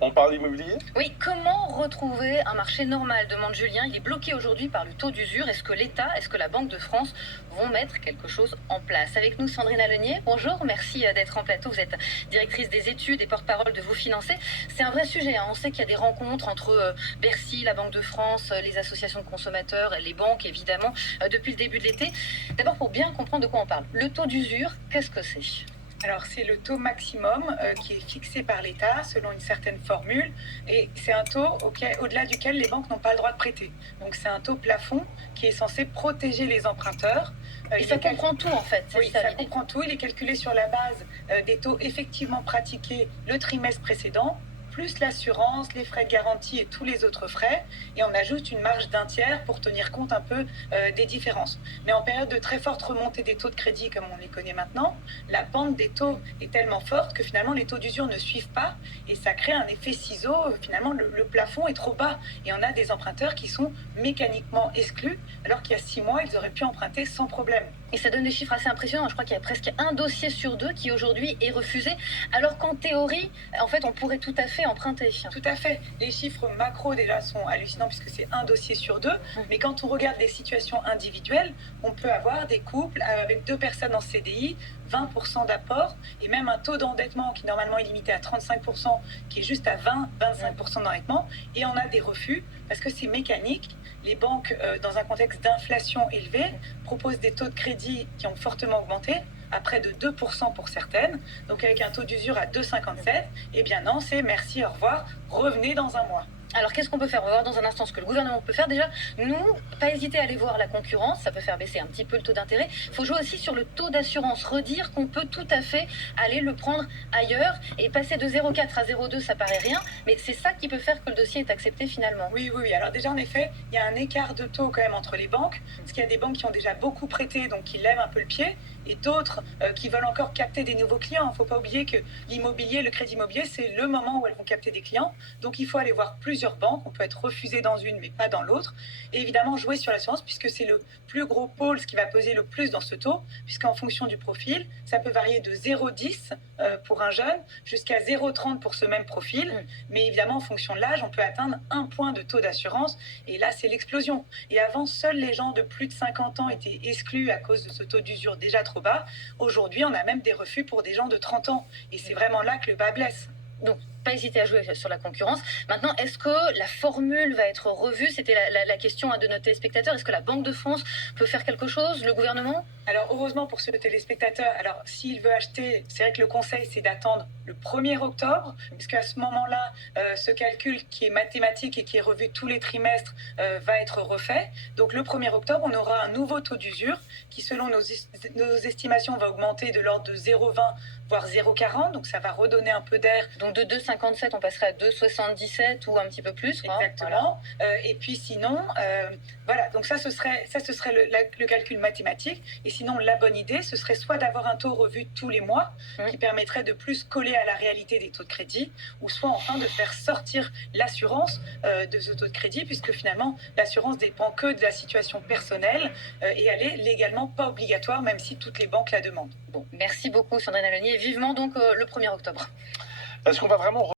On parle immobilier? Oui, comment retrouver un marché normal, demande Julien. Il est bloqué aujourd'hui par le taux d'usure. Est-ce que l'État, est-ce que la Banque de France vont mettre quelque chose en place? Avec nous, Sandrine Alenier. Bonjour, merci d'être en plateau. Vous êtes directrice des études et porte-parole de Vous Financer. C'est un vrai sujet, hein. On sait qu'il y a des rencontres entre Bercy, la Banque de France, les associations de consommateurs, les banques, évidemment, depuis le début de l'été. D'abord, pour bien comprendre de quoi on parle. Le taux d'usure, qu'est-ce que c'est? Alors, c'est le taux maximum qui est fixé par l'État selon une certaine formule et c'est un taux au-delà duquel les banques n'ont pas le droit de prêter. Donc, c'est un taux plafond qui est censé protéger les emprunteurs. Et ça comprend tout, en fait. Oui, ça comprend tout. Il est calculé sur la base des taux effectivement pratiqués le trimestre précédent, plus l'assurance, les frais de garantie et tous les autres frais. Et on ajoute une marge d'un tiers pour tenir compte un peu des différences. Mais en période de très forte remontée des taux de crédit, comme on les connaît maintenant, la pente des taux est tellement forte que finalement les taux d'usure ne suivent pas et ça crée un effet ciseau. Finalement, le plafond est trop bas et on a des emprunteurs qui sont mécaniquement exclus alors qu'il y a 6 mois, ils auraient pu emprunter sans problème. Et ça donne des chiffres assez impressionnants. Je crois qu'il y a presque un dossier sur deux qui aujourd'hui est refusé, alors qu'en théorie, en fait, on pourrait tout à fait emprunter. Tout à fait. Les chiffres macro déjà sont hallucinants puisque c'est un dossier sur deux. Mais quand on regarde les situations individuelles, on peut avoir des couples avec 2 personnes en CDI, 20% d'apport et même un taux d'endettement qui normalement est limité à 35%, qui est juste à 20-25% d'endettement. Et on a des refus parce que c'est mécanique. Les banques, dans un contexte d'inflation élevée, proposent des taux de crédit qui ont fortement augmenté, à près de 2% pour certaines. Donc avec un taux d'usure à 2,57, eh bien non, c'est merci, au revoir, revenez dans un mois. Alors qu'est-ce qu'on peut faire? On va voir dans un instant ce que le gouvernement peut faire. Déjà, nous, pas hésiter à aller voir la concurrence, ça peut faire baisser un petit peu le taux d'intérêt. Il faut jouer aussi sur le taux d'assurance, redire qu'on peut tout à fait aller le prendre ailleurs et passer de 0,4 à 0,2, ça paraît rien, mais c'est ça qui peut faire que le dossier est accepté finalement. Oui, oui, oui. Alors déjà, en effet, il y a un écart de taux quand même entre les banques, parce qu'il y a des banques qui ont déjà beaucoup prêté, donc qui lèvent un peu le pied, et d'autres qui veulent encore capter des nouveaux clients. Il ne faut pas oublier que l'immobilier, le crédit immobilier, c'est le moment où elles vont capter des clients. Donc il faut aller voir plusieurs banques. On peut être refusé dans une, mais pas dans l'autre. Et évidemment, jouer sur l'assurance, puisque c'est le plus gros pôle, ce qui va peser le plus dans ce taux, puisqu'en fonction du profil, ça peut varier de 0,10 pour un jeune jusqu'à 0,30 pour ce même profil. Mais évidemment, en fonction de l'âge, on peut atteindre 1 point de taux d'assurance. Et là, c'est l'explosion. Et avant, seuls les gens de plus de 50 ans étaient exclus à cause de ce taux d'usure déjà trop bas. Aujourd'hui, on a même des refus pour des gens de 30 ans. Et c'est vraiment là que le bas blesse. Donc, pas hésiter à jouer sur la concurrence. Maintenant, est-ce que la formule va être revue? C'était la question de notre téléspectateur. Est-ce que la Banque de France peut faire quelque chose? Le gouvernement? Alors, heureusement pour ce téléspectateur, alors s'il veut acheter, c'est vrai que le conseil, c'est d'attendre le 1er octobre, puisqu'à ce moment-là, ce calcul qui est mathématique et qui est revu tous les trimestres va être refait. Donc, le 1er octobre, on aura un nouveau taux d'usure qui, selon nos estimations, va augmenter de l'ordre de 0,20 voire 0,40. Donc, ça va redonner un peu d'air. Donc, de 2,57, on passerait à 2,77 ou un petit peu plus, quoi. Exactement. Voilà. Et puis, sinon, voilà. Donc, ça, ce serait le calcul mathématique. Et sinon, la bonne idée, ce serait soit d'avoir un taux revu tous les mois, qui permettrait de plus coller à la réalité des taux de crédit, ou soit enfin de faire sortir l'assurance de ce taux de crédit, puisque finalement, l'assurance dépend que de la situation personnelle et elle est légalement pas obligatoire, même si toutes les banques la demandent. Bon, merci beaucoup Sandrine Alenier. Vivement donc le 1er octobre. Est-ce qu'on va vraiment